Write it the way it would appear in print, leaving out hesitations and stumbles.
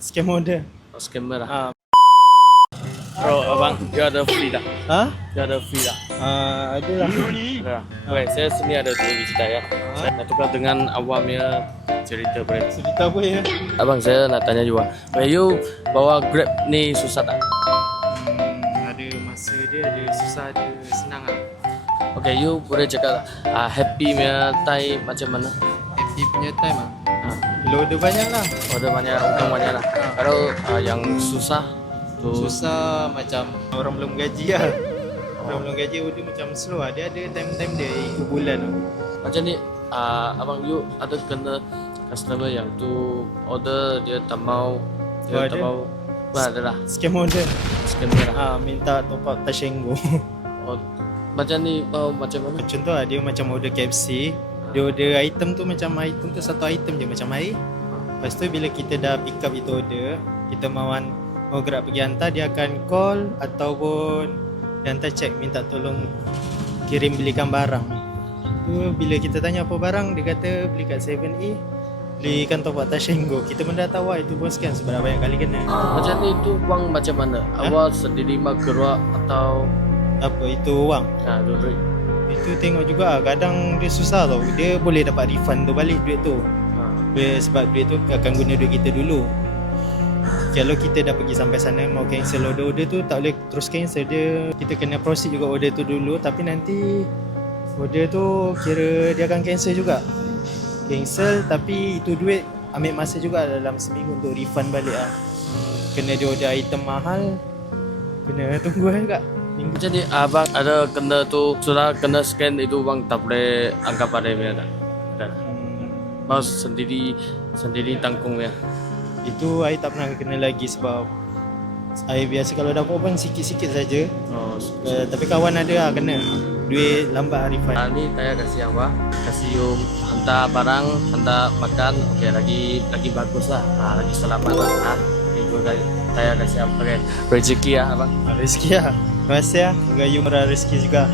Scam order. Oh, scammer lah. Ah, Bro, abang, you ada free tak? ha? You ada free tak? Ada lah. Ada lah. Okay, saya sini ada 2 biji cerita ya. Saya nak tukar dengan awamnya cerita boleh. Cerita apa ya? Abang, saya nak tanya juga. Okay, you bawa Grab ni susah tak? Ada masa dia, ada susah, ada senang lah. Okay, you boleh cakap happy punya time macam mana? Happy punya time lah. Ha. Bila order banyak lah. Order banyak, untung banyak lah. Kalau yang susah tu Susah macam orang belum gaji lah. Orang belum gaji order macam slow lah. Dia ada time-time dia ikut bulan tu. macam ni, abang you ada kena customer yang tu order dia tak mau, dia Oh, tak ada? mau. Ada lah, Scam order. scammer lah. Minta top up Tashengo. Oh, macam ni, macam mana? Contoh lah, dia macam order KFC. Dia order item tu macam item tu satu item je macam air. Lepas tu bila kita dah pick up itu order, kita mau gerak pergi hantar, dia akan call ataupun dia hantar check minta tolong kirim belikan barang. Tu bila kita tanya apa barang, dia kata beli kat 7A, belikan top up Tashengo. Kita pun dah tahu lah itu bos kan sebab dah banyak kali kena. Macam ni tu wang macam mana? Awak sendiri mak keluar atau Apa itu wang? duit? Itu tengok juga lah. Kadang dia susah tau. Dia boleh dapat refund tu balik duit tu. Sebab duit tu akan guna duit kita dulu. Kalau kita dah pergi sampai sana mau cancel order tu tak boleh terus cancel dia. Kita kena proceed juga order tu dulu, tapi nanti order tu kira dia akan cancel juga. Cancel tapi itu duit ambil masa juga dalam seminggu untuk refund balik lah. Kena dia order item mahal, kena tunggu juga. Macam ni abang ada kena tu sudah kena scan itu wang tak boleh anggap ada punya tak? Ada. Mau sendiri tanggung ya. Itu I tak pernah kena lagi sebab I biasa kalau dapat pun sikit-sikit saja. Oh, Tapi kawan ada lah kena duit lambat refund. ni saya kasih apa? Kasih you hantar barang, hantar makan. Okey, lagi bagus lah. Lagi selamat lah. Itu saya kasih apa? Okay. Rezeki ya abang. Rezeki lah. Terima kasih lah. Semoga you murah rezeki juga.